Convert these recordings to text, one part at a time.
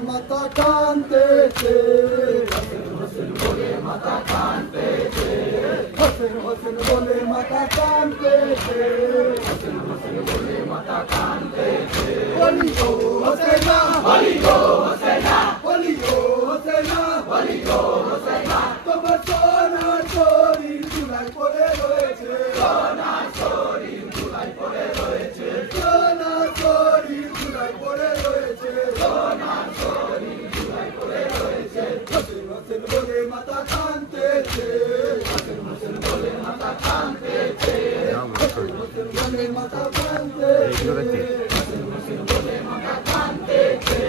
মাথা কানতেছে হোসেন বলে মাথা কানতেছে হোসেন হোসেন বলে মাথা কানতেছে হোসেন হোসেন বলে মাথা কানতেছে বলি গো হোসেনা বলি গো হোসেনা বলি গো হোসেনা বলি গো হোসেনা তোমার সোনার শরীর ধুলায় পড়ে রয়েছে সোনার শরীর ধুলায় পড়ে রয়েছে সোনার শরীর ধুলায় পড়ে রয়েছে সোনার শরীর ধুলায় পড়ে রয়েছে হোসেন হোসেন বলে মাথা কানতেছে হোসেন হোসেন বলে মাথা কানতেছে হোসেন হোসেন বলে মাথা কানতেছে হোসেন হোসেন বলে মাথা কানতেছে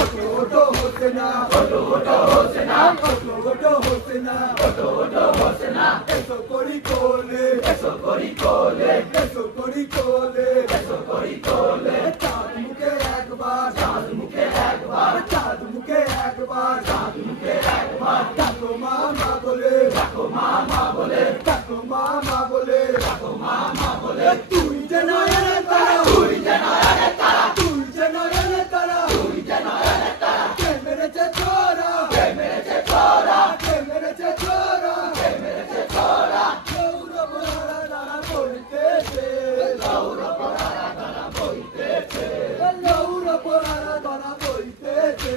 ওঠো ওঠো হোসেনা ওঠো ওঠো হোসেনা ওঠো ওঠো হোসেনা ওঠো ওঠো হোসেনা এসো করি কোলে এসো করি কোলে এসো করি কোলে এসো করি কোলে চাঁদ মুখে একবার চাঁদ মুখে একবার চাঁদ মুখে একবার চাঁদ মুখে একবার ডাকো মামা বলে ডাকো মামা বলে ডাকো মামা বলে ডাকো মামা বলে তুই যেন এনে তারা তুই যেন এনে তারা তুই যেন এনে তারা তুই যেন এনে তারা কে মেরেছে ছোরা কে মেরেছে ছোরা কে মেরেছে ছোরা কে মেরেছে ছোরা গৌর পড়ারা তারা বইতেছে গৌর পড়ারা তারা বইতেছে গৌর পড়ারা তারা বইতেছে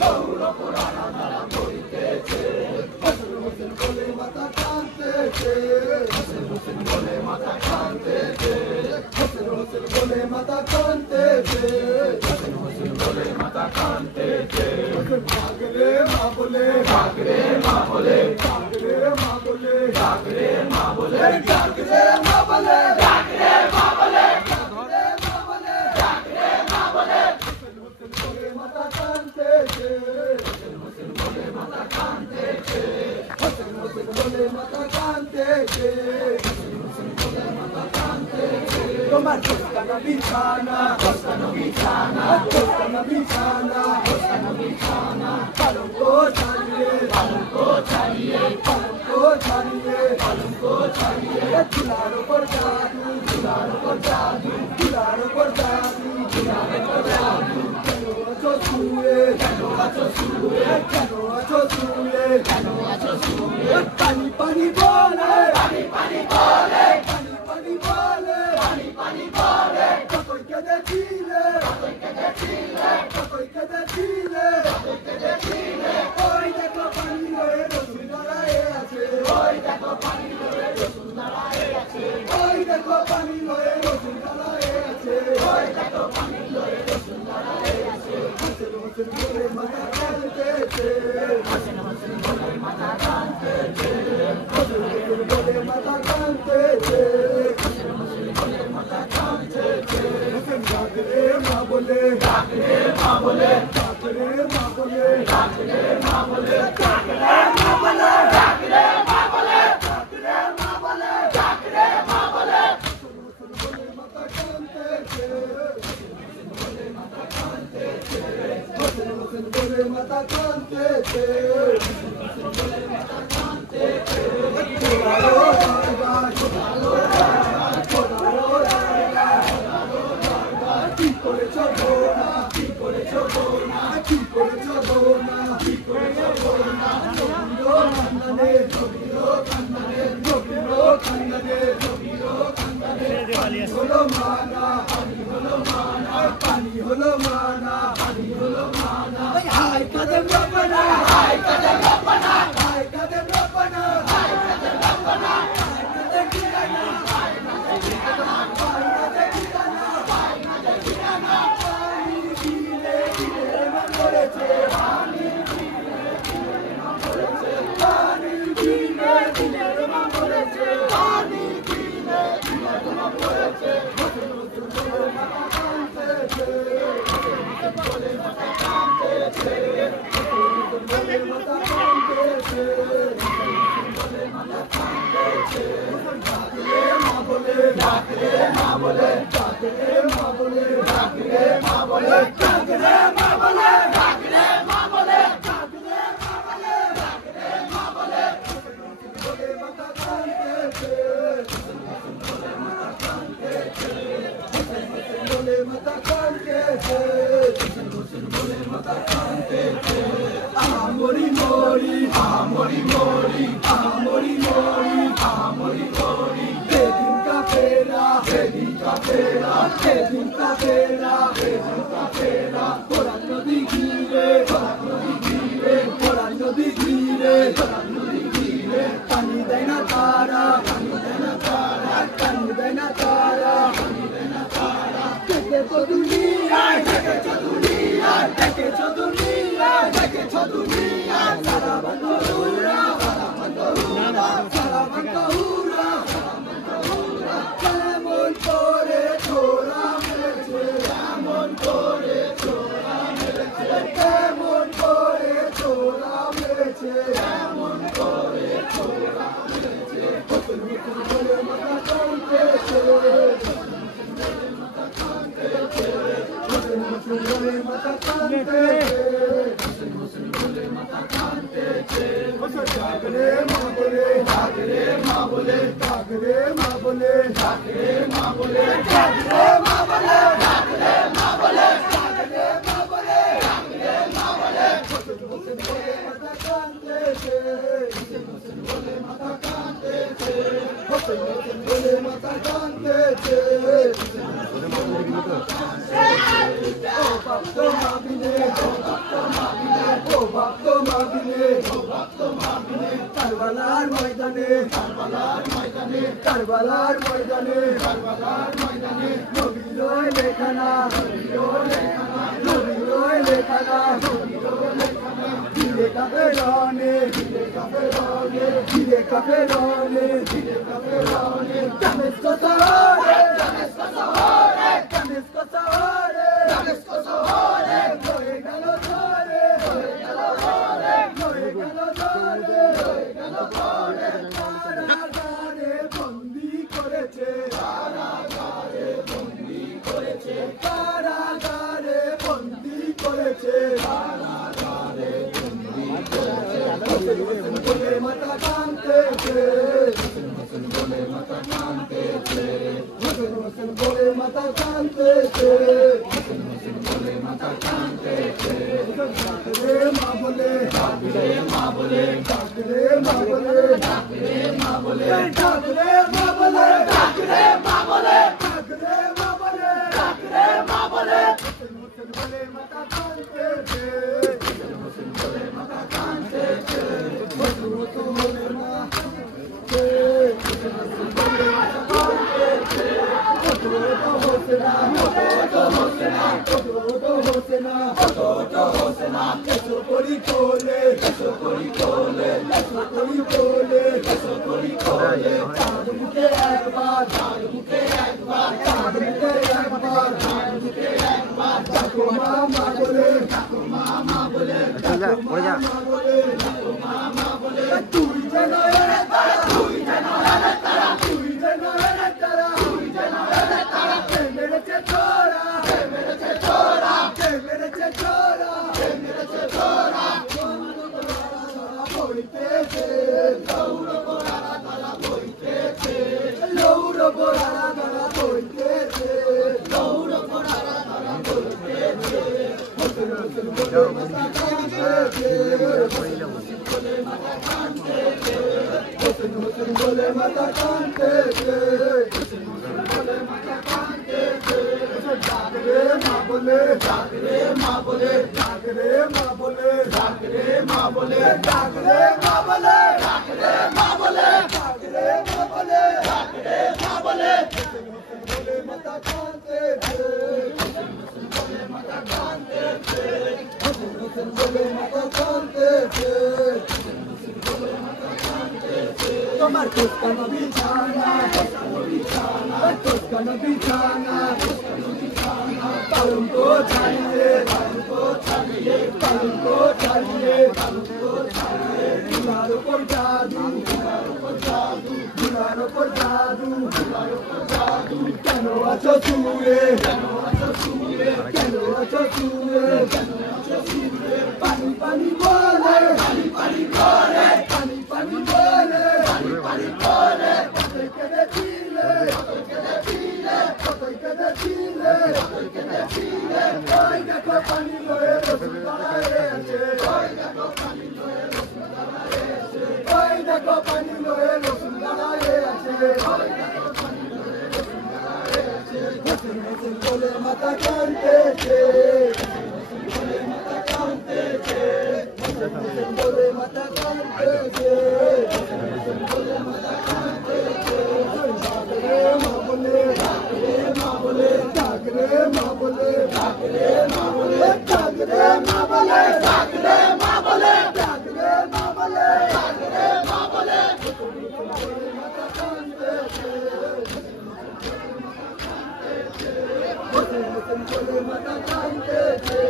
গৌর পড়ারা তারা বইতেছে হোসেন হোসেন বলে মাথা কানতেছে হোসেন হোসেন বলে মাথা কানতেছে হোসেন হোসেন বলে মাথা কানতেছে হোসেন হোসেন বলে মাথা কানতেছে হোসেন ভাগরে মা বলে ভাগরে মা বলে ভাগরে মা বলে ভাগরে মা বলে ভাগরে মা বলে ভাগরে মা বলে ভাগরে মা বলে ভাগরে মা বলে হোসেন হোসেন বলে মাথা কানতেছে হোসেন হোসেন বলে মাথা কানতেছে হোসেন হোসেন বলে মাথা কানতেছে হোসেন হোসেন বলে মাথা কানতেছে তোমার দোস্তানা বিছানা দোস্তানা বিছানা দোস্তানা বিছানা দোস্তানা বিছানা পালঙ্ক ছাড়িয়ে পালঙ্ক ছাড়িয়ে পালঙ্ক ছাড়িয়ে পালঙ্ক ছাড়িয়ে চুলার উপর জাদু চুলার উপর জাদু চুলার উপর জাদু চুলার উপর জাদু কেন আছো শুয়ে কেন আছো শুয়ে কেন আছো শুয়ে কেন আছো শুয়ে পানি পানি বলে পানি পানি বলে পানি পানি বলে পানি পানি বলে কতই কেঁদে ছিলে কতই কেঁদে ছিলে কতই কেঁদে ছিলে কতই কেঁদে ছিলে ওই দেখো পানি হয়ে রসুন দাঁড়ায়ে আছে ওই দেখো পানি হয়ে রসুন দাঁড়ায়ে আছে ওই দেখো পানি হয়ে রসুন দাঁড়ায়ে আছে ওই দেখো পানি হয়ে রসুন দাঁড়ায়ে আছে হোসেন হোসেন বলে মাথা কানতেছে হোসেন হোসেন বলে মাথা কানতেছে হোসেন হোসেন বলে মাথা কানতেছে হোসেন হোসেন বলে মাথা কানতেছে হোসেন ডাকরে মা বলে ডাকরে মা বলে ডাকরে মা বলে ডাকরে মা বলে ডাকরে মা বলে ডাকরে মা বলে ডাকরে মা বলে ডাকরে মা বলে হোসেন হোসেন বলে মাথা কানতেছে হোসেন বলে মাথা কানতেছে হোসেন হোসেন বলে মাথা কানতেছে হোসেন বলে মাথা কানতেছে খোদারো দরবার খোদারো দরবার খোদারো দরবার খোদারো দরবার কি করেছো গোনা কি করেছো গোনা কি করেছো গোনা কি করেছো গোনা নবীরো কান্দানে নবীরো কান্দানে নবীরো কান্দানে নবীরো কান্দানে পানি হলো মানা পানি হলো মানা পানি হলো মানা পানি হলো মানা হায় কদম রব্বানা হায় কদম রব্বানা হায় কদম রব্বানা হায় কদম রব্বানা হায় কদম কিরানা হায় কদম কিরানা হায় কদম কিরানা হায় কদম কিরানা পানি দিলে দিলে মন করেছে পানি দিলে দিলে মন করেছে পানি দিলে দিলে মন করেছে পানি দিলে দিলে মন করেছে হোসেন হোসেন বলে মাথা কানতেছে হোসেন হোসেন বলে মাথা কানতেছে হোসেন হোসেন বলে মাথা কানতেছে হোসেন হোসেন বলে মাথা কানতেছে হোসেন ডাকরে মা বলে ডাকরে মা বলে ডাকরে মা বলে ডাকরে মা বলে ডাকরে মা বলে ডাকরে মা বলে ডাকরে মা বলে ডাকরে মা বলে হোসেন হোসেন বলে মাথা কানতেছে হোসেন হোসেন বলে মাথা কানতেছে হোসেন হোসেন বলে মাথা কানতেছে হোসেন হোসেন বলে মাথা সেদিন কাফেলা কোরআন নদী ঘিরে কোরআন নদী ঘিরে পানি দেয় না তারা পানি দেয় না তারা দেখেছো দুনিয়ায় দেখেছো দুনিয়ায় সারা বন্ধুরা কেমন করে ছোড়া মেরেছে কেমন করে ছোড়া মেরেছে কেমন করে ছোড়া মেরেছে কেমন করে ছোড়া মেরেছে নতুন নতুন বলে মাথা কাঁদতেছে নতুন নতুন বলে মাথা কাঁদতেছে ডাকরে মা বলে ডাকরে মা বলে ডাকরে মা বলে ডাকরে মা বলে ডাকরে মা বলে ডাকরে মা বলে ডাকরে মা বলে ডাকরে মা বলে হোসেন বলে মাথা কাঁদতেছে হোসেন বলে মাথা কাঁদতেছে হোসেন বলে মাথা কাঁদতেছে ও ভক্ত মাবিনে ও ভক্ত মাবিনে ও ভক্ত মাবিনে ও ভক্ত মাবিনে কারবালার ময়দানে কারবালার ময়দানে কারবালার ময়দানে কারবালার ময়দানে নবীর লেখানা নবীর লেখানা নবীর লেখানা নবীর লেখানা ধীরে কাফেরানে ধীরে কাফেরানে ধীরে কাফেরানে ধীরে কাফেরানে দামেস্ক শহরে দামেস্ক শহরে দামেস্ক শহরে দামেস্ক শহরে হয়ে গেল ধরে হয়ে গেল ধরে হয়ে গেল ধরে হয়ে গেল ধরে কারাগারে বন্দী করেছে কারাগারে বন্দী করেছে কারাগারে বন্দী করেছে কারাগারে বন্দী করেছে বলে মাথা কাঁদতেছে হোসেন বলে মাথা কাঁদতেছে হোসেন বলে মাথা কাঁদতেছে হোসেন বলে মাথা কাঁদতেছে ডাকরে মা বলে ডাকরে মা বলে ডাকরে মা বলে ডাকরে মা বলে ডাকরে মা বলে ডাকরে মা বলে ডাকরে মা বলে ডাকরে মা বলে হোসেন বলে মাথা কাঁদতেছে হোসেন বলে মাথা কাঁদতেছে হোসেন বলে মাথা তুই যেন তারা তুই যেন তারা তুই যেন তারা তুই যেন তারা মেরেছে ছোড়া মেরেছে ছোড়া মেরেছে ছোড়া মেরেছে ছোড়া বইতেছে দৌড় গোড়ারা তারা বইতেছে দৌড় গোড়ারা তারা বইতেছে দৌড় গোড়ারা তারা বইতেছে হোসেন হোসেন বলে মাথা কাঁদতেছে হোসেন হোসেন বলে মাথা কাঁদতেছে হোসেন বলে মাথা কাঁদতেছে ডাকরে মা বলে ডাকরে মা বলে ডাকরে মা বলে ডাকরে মা বলে ডাকরে মা বলে ডাকরে মা বলে ডাকরে মা বলে ডাকরে মা বলে হোসেন বলে মাথা কাঁদতেছে হোসেন বলে মাথা কাঁদতেছে হোসেন বলে মাথা কাঁদতেছে তোমার কোস্তানো বিছানা কোস্তানো বিছানা পালঙ্ক ছাড়িয়ে পালঙ্ক ছাড়িয়ে পালঙ্ক ছাড়িয়ে পালঙ্ক ছাড়িয়ে তোমার উপর জাদু তোমার উপর জাদু তোমার উপর জাদু তোমার উপর জাদু কেন আছো সুরে কেন আছো সুরে কেন আছো সুরে কেন আছো সুরে পানি পানি বলে পানি পানি বলে পানি পানি বলে পানি পানি বলে কতই কেঁদে ছিলে কতই কেঁদে ছিলে কতই কেঁদে ছিলে কতই কেঁদে ছিলে ওই দেখো পানি লয়ে রসুল দাঁড়ায়ে আছে ওই দেখো পানি লয়ে রসুল দাঁড়ায়ে আছে ওই দেখো পানি লয়ে রসুল দাঁড়ায়ে আছে ওই দেখো পানি লয়ে রসুল দাঁড়ায়ে আছে माता कांते थे बोले माता कांते थे बोले माता कांते थे बोले माता कांते थे जागरे माँ बोले जागरे माँ बोले जागरे माँ बोले जागरे माँ बोले जागरे माँ बोले जागरे माँ बोले जागरे माँ बोले जागरे माँ बोले माता कांते थे बोले माता कांते थे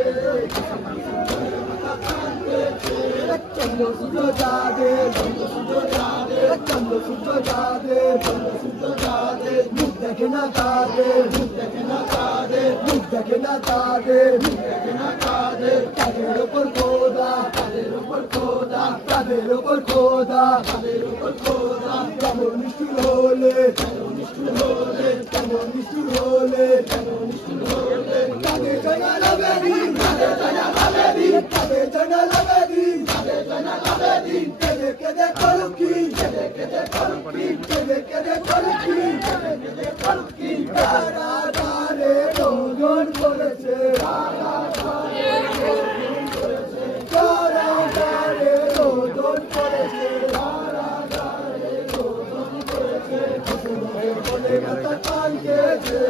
चंदो सुतो जादे चंदो सुतो जादे चंदो सुतो जादे चंदो सुतो जादे मुख देखना तादे मुख देखना तादे मुख देखना तादे मुख देखना तादे कादेर ऊपर खोदा कादेर ऊपर खोदा कादेर ऊपर खोदा कादेर ऊपर खोदा केमन निष्ठुर होले केमन निष्ठुर होले केमन निष्ठुर होले केमन निष्ठुर होले कादे जना लावेदी कादे जना लावेदी कादे जना लावेदी कादे जना लावेदी केदे केदे करुकी केदे केदे करुकी केदे केदे करुकी केदे केदे करुकी तारा तारे दोगन করেছে तारा तारे दोगन করেছে तारा तारे दोगन করেছে तारा तारे दोगन করেছে বলে মাতা কাঁদছে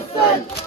Nelson!